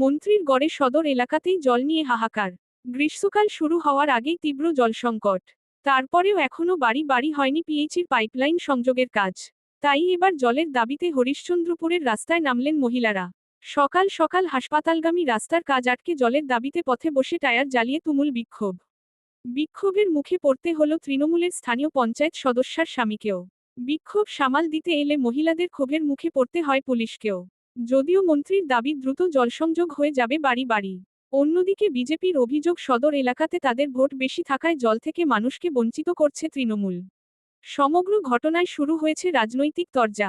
মন্ত্রীর গড়ে সদর এলাকাতেই জল নিয়ে হাহাকার। গ্রীষ্মকাল শুরু হওয়ার আগেই তীব্র জলসংকট। তারপরেও এখনও বাড়ি বাড়ি হয়নি পিএইচির পাইপলাইন সংযোগের কাজ। তাই এবার জলের দাবিতে হরিশ্চন্দ্রপুরের রাস্তায় নামলেন মহিলারা। সকাল সকাল হাসপাতালগামী রাস্তার কাজ আটকে জলের দাবিতে পথে বসে টায়ার জ্বালিয়ে তুমুল বিক্ষোভ। বিক্ষোভের মুখে পড়তে হল তৃণমূলের স্থানীয় পঞ্চায়েত সদস্যার স্বামীকেও। বিক্ষোভ সামাল দিতে এলে মহিলাদের ক্ষোভের মুখে পড়তে হয় পুলিশকেও। যদিও মন্ত্রীর দাবি দ্রুত জলসংযোগ হয়ে যাবে বাড়ি বাড়ি। অন্যদিকে বিজেপির অভিযোগ সদর এলাকাতে তাদের ভোট বেশি থাকায় জল থেকে মানুষকে বঞ্চিত করছে তৃণমূল। সমগ্র ঘটনায় শুরু হয়েছে রাজনৈতিক তরজা।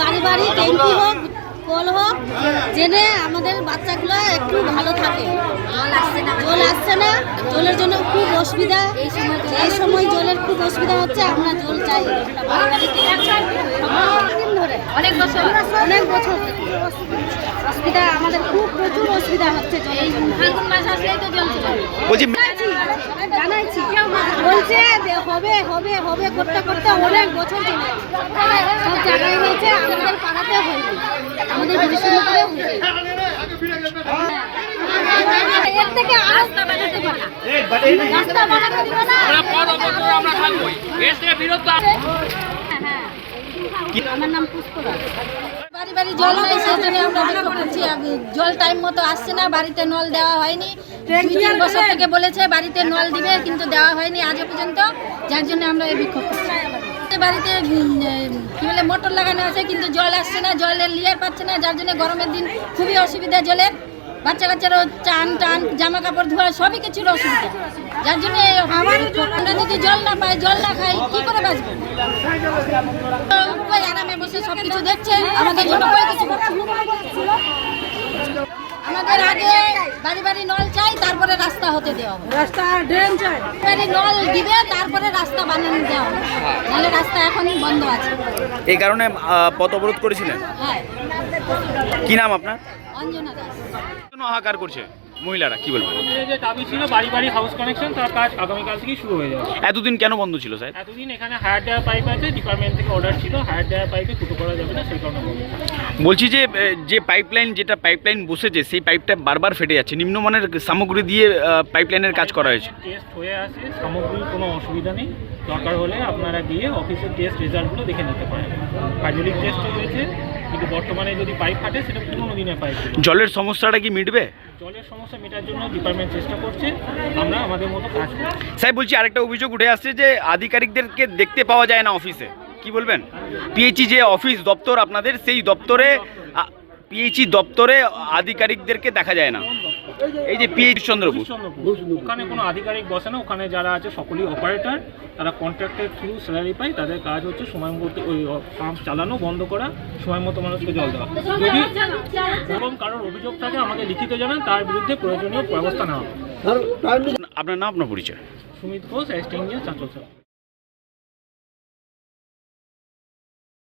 বাড়ি বাড়ি ট্যাঙ্কি হোক কল হোক জেনে আমাদের বাচ্চাগুলো একটু ভালো থাকে। জল আসছে না জলের জন্য খুব অসুবিধা। এই সময় জলের খুব অসুবিধা হচ্ছে আমরা জল চাই। অনেক বছর। অনেক বছর। অসুবিধা আমাদের খুব প্রচুর অসুবিধা হচ্ছে জলের ফাল্গুন মাস আসলেই তো জল বলছি জানাইছি বলছে হবে হবে হবে করতে করতে অনেক বছর চলে সব জায়গায় হয়েছে আমাদের পাড়াতে হয়নি। আমাদের হরিশ্চন্দ্রপুরে এর থেকে রাস্তা বানাতে পারে রাস্তা বানাতে দিব না। আমরা থাকবোই এর থেকে বিরোধ আমার নাম পুষ্পরা বাড়ি জল নেই সেই জন্য আমরা বিক্ষোভ করছি জল টাইম মতো আসছে না বাড়িতে নল দেওয়া হয়নি। দুই তিন বছর থেকে বলেছে বাড়িতে নল দিবে কিন্তু দেওয়া হয়নি আজও পর্যন্ত যার জন্য আমরা এই বিক্ষোভ করছি। বাড়িতে কি বলে মোটর লাগানো আছে কিন্তু জল আসছে না জলের লিয়ার পাচ্ছে না যার জন্য গরমের দিন খুবই অসুবিধা জলের। বাচ্চা কাচ্চারও চান টান জামা কাপড় ধোয়া সবই কিছুর অসুবিধা। যার জন্য আমার জল না পাই জল না খাই কি করে বাঁচবো? আরামে বসে সব কিছু দেখছে আমাদের জন্য কই কিছু আমাদের আগে বাড়ি বাড়ি নল চাই তারপরে রাস্তা হতে দেওয়া রাস্তা ড্রেন চাই। বাড়ি নল দিবে তারপরে রাস্তা বানানো দেওয়া নাহলে রাস্তা এখন বন্ধ আছে। এই কারণে পথ অবরোধ করেছিলেন? হ্যাঁ। কি নাম আপনার? অঞ্জনা দাস। কেন হাহাকার করছে। মহিলারা কি বলবেন? যে দাবি ছিল বাড়ি বাড়ি হাউস কানেকশন তার কাজ আগামীকাল থেকেই শুরু হয়ে যাবে। এতদিন কেন বন্ধ ছিল স্যার? এতদিন এখানে হায়ার দেওয়া পাইপ আছে ডিপার্টমেন্ট থেকে অর্ডার ছিল হায়ার দেওয়া পাইপে ফুটো করা যাবে না সেই কারণে বলছি যে যে পাইপলাইন যেটা পাইপলাইন বসেছে সেই পাইপটা বারবার ফেটে যাচ্ছে। নিম্নমানের সামগ্রী দিয়ে পাইপলাইনের কাজ করা হয়েছে। টেস্ট হয়ে আছে সামগ্রীর কোনো অসুবিধা নেই। দরকার হলে আপনারা গিয়ে অফিসের টেস্ট রেজাল্টগুলো দেখে নিতে পারেন। হাইড্রোলিক টেস্ট হয়েছে কিন্তু বর্তমানে যদি পাইপ ফাটে সেটা পুরোনো দিনের পাইপ জলের সমস্যাটা কি মিটবে? জলের সমস্যা মেটার জন্য ডিপার্টমেন্ট চেষ্টা করছে আমরা আমাদের মতো কাজ করছি। স্যার বলছি আরেকটা অভিযোগ উঠে আসছে যে আধিকারিকদেরকে দেখতে পাওয়া যায় না অফিসে। কি বলবেন? পিএইচি যে অফিস দপ্তর আপনাদের সেই দপ্তরে পিএইচি দপ্তরে আধিকারিকদেরকে দেখা যায় না। এই যে পিএইচ চন্দ্রপুর। ওখানে কোনো আধিকারিক বসে না ওখানে যারা আছে সকলেই অপারেটর তারা কন্ট্রাক্টের থ্রু স্যালারি পায় তাদের কাজ হচ্ছে সময় মতো ওই পাম্প চালানো বন্ধ করা সময় মতো মানুষকে জল দেওয়া। যদি এরকম কারোর অভিযোগ থাকে আমাকে লিখিত জানান তার বিরুদ্ধে প্রয়োজনীয় ব্যবস্থা নেওয়া হবে। আপনার নাম আপনার পরিচয়? Sumit Ghosh engineer Chanchal sir.